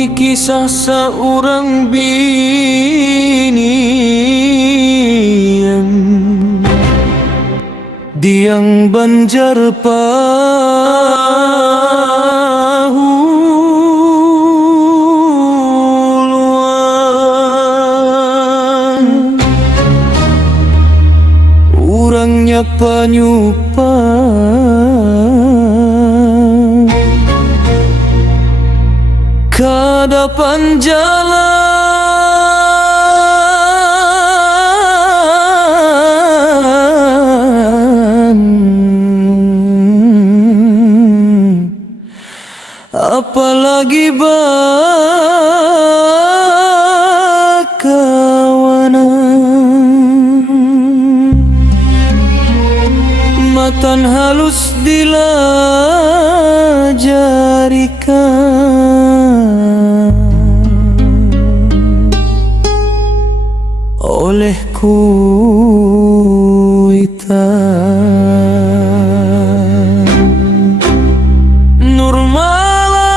Ini kisah seorang binian Diang Banjarpahuluan Urangnya panyupan Kadapan jalan apalagi bakawanan matan halus dilajarikan oleh kuitan Nurmala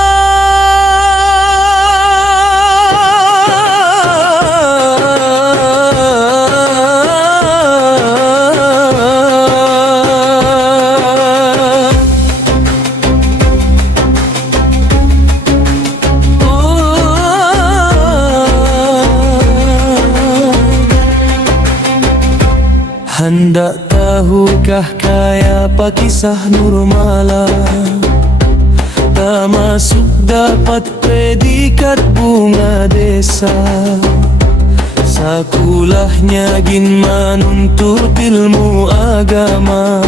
Hendak tahukah kaya apa kisah Nurmala? Tak masuk dapat predikat bunga desa. Sakulahnya gin menuntut ilmu agama,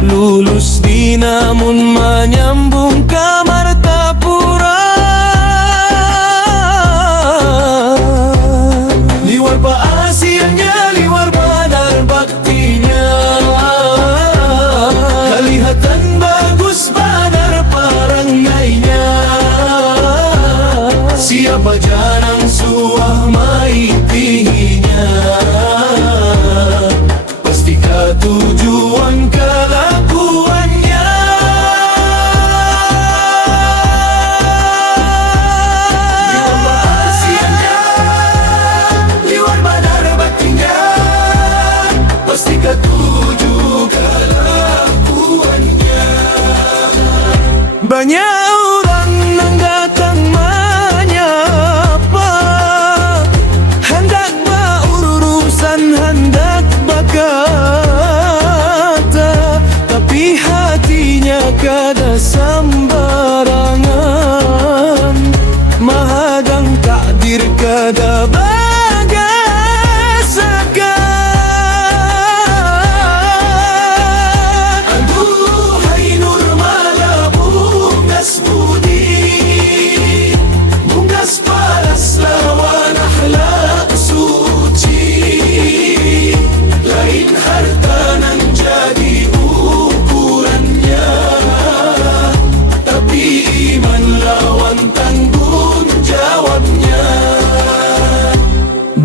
lulus di namun menyambung ke Martapura. Liwar paasiannya, liwar baktinya, kelihatan bagus badar parangainya. Siapa jarang suah maitinya, pasti ketujuan kelakuannya. Liwar paasiannya, liwar badar baktinya, pasti ketuju kelakuannya. Banyak orang yang datang menyapa, hendak berurusan, hendak berkata, tapi hatinya kada sembarangan. Mahadang takdir kada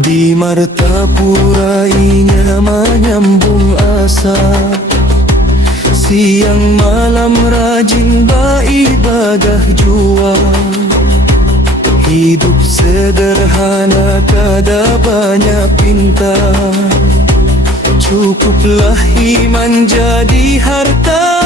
di Martapura inya menyambung asa. Siang malam rajin beribadah jua. Hidup sederhana kada banyak pinta, cukuplah iman jadi harta.